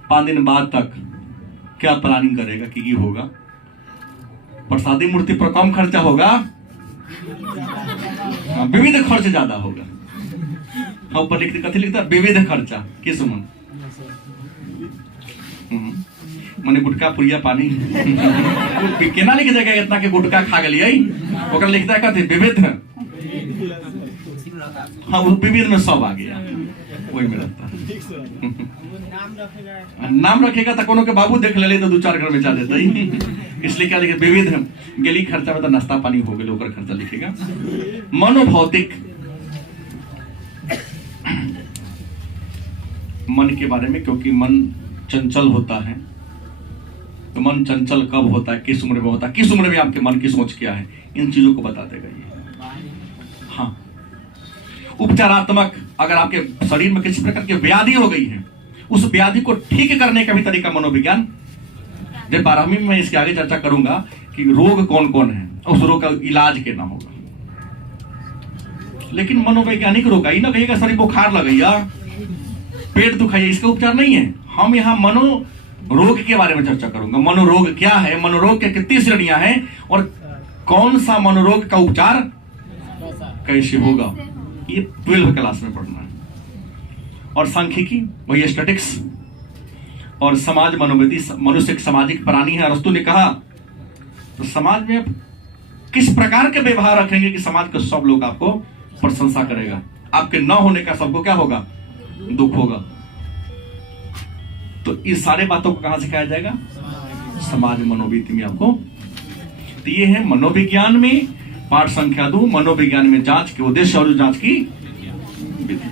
5 दिन बाद तक क्या प्लानिंग करेगा कि ये होगा, प्रसादी मूर्ति पर कम खर्चा होगा, विविध खर्च ज्यादा होगा। हाँ, ऊपर लिखते कथी लिखता, विविध खर्चा, किस मन मने गुटका पुरिया पानी केना लिख देगा इतना के गुटका खा गलिए, ओकरा लिखता है कथी, विविध। हाँ, वो विविध में सब आ गया, वही में रहता है। नाम रखेगा तो कोनो के बाबू देख ले तो 2-4 घर में जा देता ही, इसलिए क्या लिखे, विविध गेली खर्चा में तो नाश्ता पानी हो गए, ओकर खर्चा लिखेगा। मनोभौतिक, मन के बारे में, क्योंकि मन चंचल होता है, तो मन चंचल कब होता है, किस उम्र में होता है, किस उम्र में आपके मन की सोच क्या है, इन चीजों को बता देगा ये। हाँ, उपचारात्मक, अगर आपके शरीर में किसी प्रकार की व्याधि हो गई है, उस व्याधि को ठीक करने का भी तरीका मनोविज्ञान। जब 12वीं में इसके आगे चर्चा करूंगा कि रोग कौन कौन है, उस रोग का इलाज केना होगा। लेकिन मनोवैज्ञानिक रोग ही ना कहिएगा शरीर बुखार लगैया, पेट दुखाइए, इसका उपचार नहीं है। हम यहाँ मनो रोग के बारे में चर्चा करूंगा। मनोरोग क्या है, मनोरोग के कितनी श्रेणियां हैं, और कौन सा मनोरोग का उपचार कैसे होगा, ये 12वीं क्लास में पढ़ना है। और सांख्यिकी, वही स्टैटिक्स, और समाज मनोविधि, मनुष्य एक सामाजिक प्राणी है, अरस्तु ने कहा। तो समाज में किस प्रकार के व्यवहार रखेंगे कि समाज के सब लोग आपको प्रशंसा करेगा, आपके न होने का सबको क्या होगा, दुख होगा। तो इस सारे बातों को कहां सिखाया जाएगा, समाज मनोविधि में आपको। तो ये है मनोविज्ञान में पाठ संख्या 2, मनोविज्ञान में जांच के उद्देश्य और जांच की विधि।